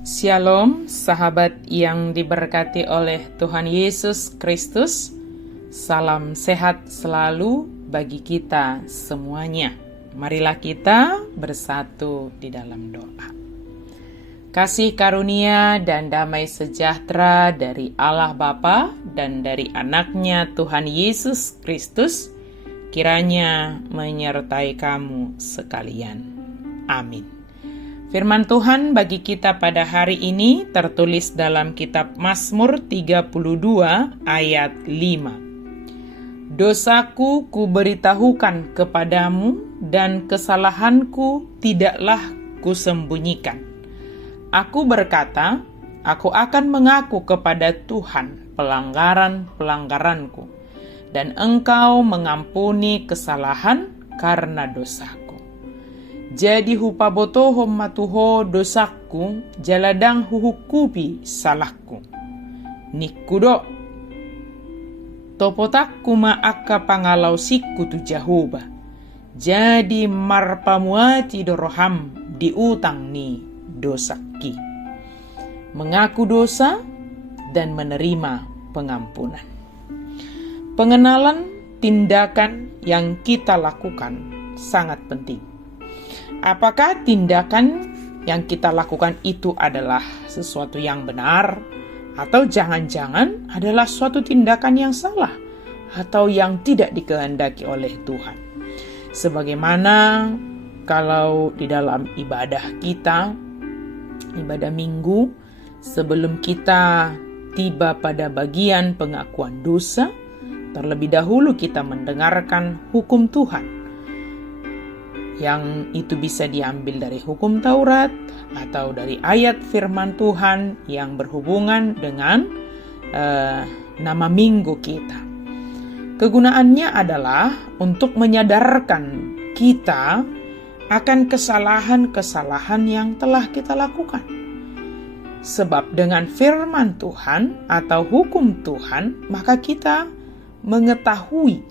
Shalom, sahabat yang diberkati oleh Tuhan Yesus Kristus. Salam sehat selalu bagi kita semuanya. Marilah kita bersatu di dalam doa. Kasih karunia dan damai sejahtera dari Allah Bapa dan dari anaknya Tuhan Yesus Kristus kiranya menyertai kamu sekalian. Amin. Firman Tuhan bagi kita pada hari ini tertulis dalam kitab Mazmur 32 ayat 5. Dosaku kuberitahukan kepadamu dan kesalahanku tidaklah kusembunyikan. Aku berkata, aku akan mengaku kepada Tuhan pelanggaran-pelanggaranku, dan Engkau mengampuni kesalahan karena dosaku. Jadi hupabotohom matuho dosaku, jaladang huhukupi salahku. Nikudo, topotakku ma'aka pangalau sikku tu Jehovah. Jadi marpamuati doroham diutang ni dosaki. Mengaku dosa dan menerima pengampunan. Pengenalan tindakan yang kita lakukan sangat penting. Apakah tindakan yang kita lakukan itu adalah sesuatu yang benar, atau jangan-jangan adalah suatu tindakan yang salah atau yang tidak dikehendaki oleh Tuhan? Sebagaimana kalau di dalam ibadah kita, ibadah minggu, sebelum kita tiba pada bagian pengakuan dosa, terlebih dahulu kita mendengarkan hukum Tuhan. Yang itu bisa diambil dari hukum Taurat atau dari ayat firman Tuhan yang berhubungan dengan nama minggu kita. Kegunaannya adalah untuk menyadarkan kita akan kesalahan-kesalahan yang telah kita lakukan. Sebab dengan firman Tuhan atau hukum Tuhan, maka kita mengetahui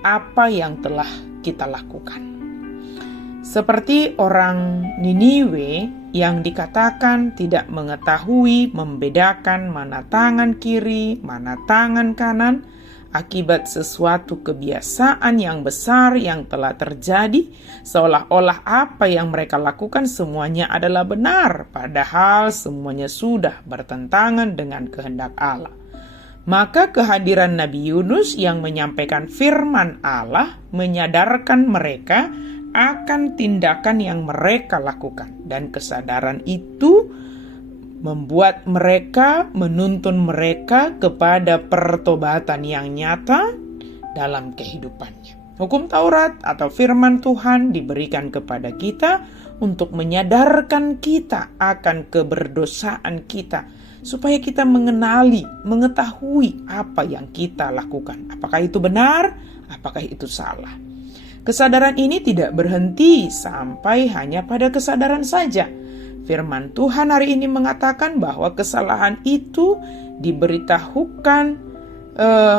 apa yang telah kita lakukan. Seperti orang Niniwe yang dikatakan tidak mengetahui membedakan mana tangan kiri, mana tangan kanan, akibat sesuatu kebiasaan yang besar yang telah terjadi, seolah-olah apa yang mereka lakukan semuanya adalah benar, padahal semuanya sudah bertentangan dengan kehendak Allah. Maka kehadiran Nabi Yunus yang menyampaikan firman Allah menyadarkan mereka akan tindakan yang mereka lakukan, dan kesadaran itu membuat mereka, menuntun mereka kepada pertobatan yang nyata dalam kehidupannya. Hukum Taurat atau firman Tuhan diberikan kepada kita untuk menyadarkan kita akan keberdosaan kita, supaya kita mengenali, mengetahui apa yang kita lakukan. Apakah itu benar? Apakah itu salah? Kesadaran ini tidak berhenti sampai hanya pada kesadaran saja. Firman Tuhan hari ini mengatakan bahwa kesalahan itu diberitahukan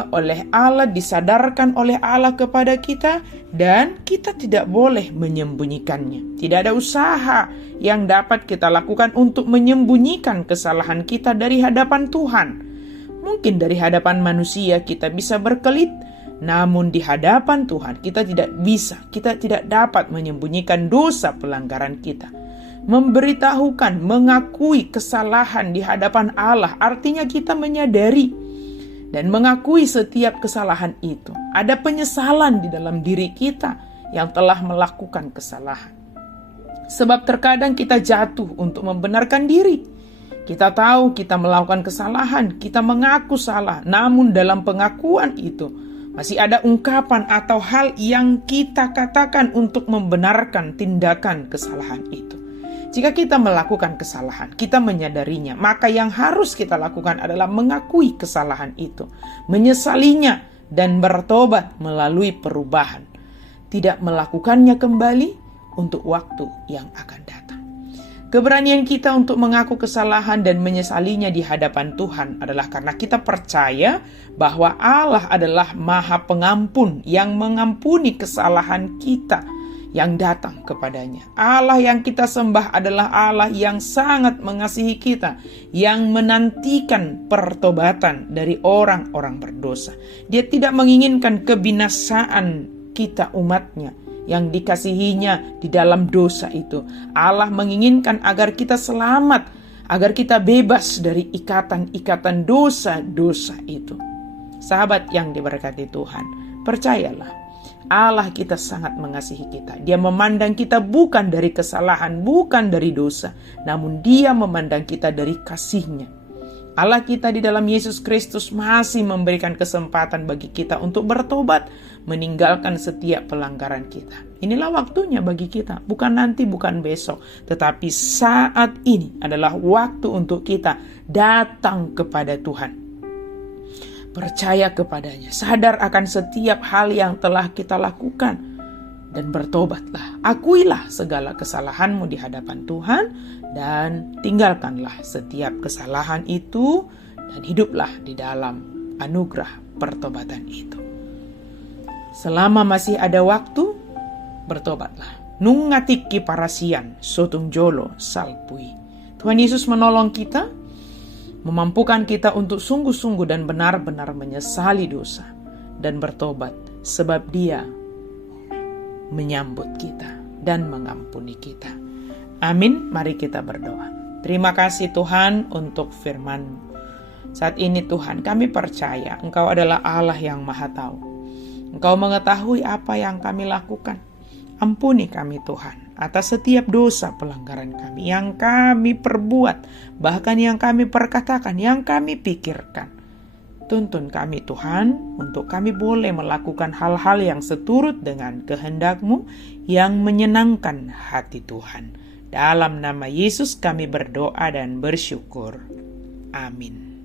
oleh Allah, disadarkan oleh Allah kepada kita, dan kita tidak boleh menyembunyikannya. Tidak ada usaha yang dapat kita lakukan untuk menyembunyikan kesalahan kita dari hadapan Tuhan. Mungkin dari hadapan manusia kita bisa berkelit, namun di hadapan Tuhan kita tidak dapat menyembunyikan dosa pelanggaran kita. Memberitahukan, mengakui kesalahan di hadapan Allah artinya kita menyadari dan mengakui setiap kesalahan itu. Ada penyesalan di dalam diri kita yang telah melakukan kesalahan. Sebab terkadang kita jatuh untuk membenarkan diri. Kita tahu kita melakukan kesalahan, kita mengaku salah, namun dalam pengakuan itu masih ada ungkapan atau hal yang kita katakan untuk membenarkan tindakan kesalahan itu. Jika kita melakukan kesalahan, kita menyadarinya, maka yang harus kita lakukan adalah mengakui kesalahan itu, menyesalinya, dan bertobat melalui perubahan. Tidak melakukannya kembali untuk waktu yang akan datang. Keberanian kita untuk mengaku kesalahan dan menyesalinya di hadapan Tuhan adalah karena kita percaya bahwa Allah adalah Maha Pengampun yang mengampuni kesalahan kita, yang datang kepadanya. Allah yang kita sembah adalah Allah yang sangat mengasihi kita, yang menantikan pertobatan dari orang-orang berdosa. Dia tidak menginginkan kebinasaan kita umatnya yang dikasihinya di dalam dosa itu. Allah menginginkan agar kita selamat, agar kita bebas dari ikatan-ikatan dosa-dosa itu. Sahabat yang diberkati Tuhan, percayalah, Allah kita sangat mengasihi kita. Dia memandang kita bukan dari kesalahan, bukan dari dosa, namun Dia memandang kita dari kasih-Nya. Allah kita di dalam Yesus Kristus masih memberikan kesempatan bagi kita untuk bertobat, meninggalkan setiap pelanggaran kita. Inilah waktunya bagi kita, bukan nanti, bukan besok, tetapi saat ini adalah waktu untuk kita datang kepada Tuhan. Percaya kepadanya, sadar akan setiap hal yang telah kita lakukan, dan bertobatlah. Akuilah segala kesalahanmu di hadapan Tuhan, dan tinggalkanlah setiap kesalahan itu, dan hiduplah di dalam anugerah pertobatan itu. Selama masih ada waktu, bertobatlah. Nungatiki parasian, sotung jolo, salpui. Tuhan Yesus menolong kita, memampukan kita untuk sungguh-sungguh dan benar-benar menyesali dosa dan bertobat, sebab Dia menyambut kita dan mengampuni kita. Amin. Mari kita berdoa. Terima kasih Tuhan untuk firman-Mu. Saat ini Tuhan, kami percaya Engkau adalah Allah yang Maha Tahu. Engkau mengetahui apa yang kami lakukan. Ampuni kami Tuhan atas setiap dosa pelanggaran kami yang kami perbuat, bahkan yang kami perkatakan, yang kami pikirkan. Tuntun kami Tuhan, untuk kami boleh melakukan hal-hal yang seturut dengan kehendak-Mu yang menyenangkan hati Tuhan. Dalam nama Yesus kami berdoa dan bersyukur. Amin.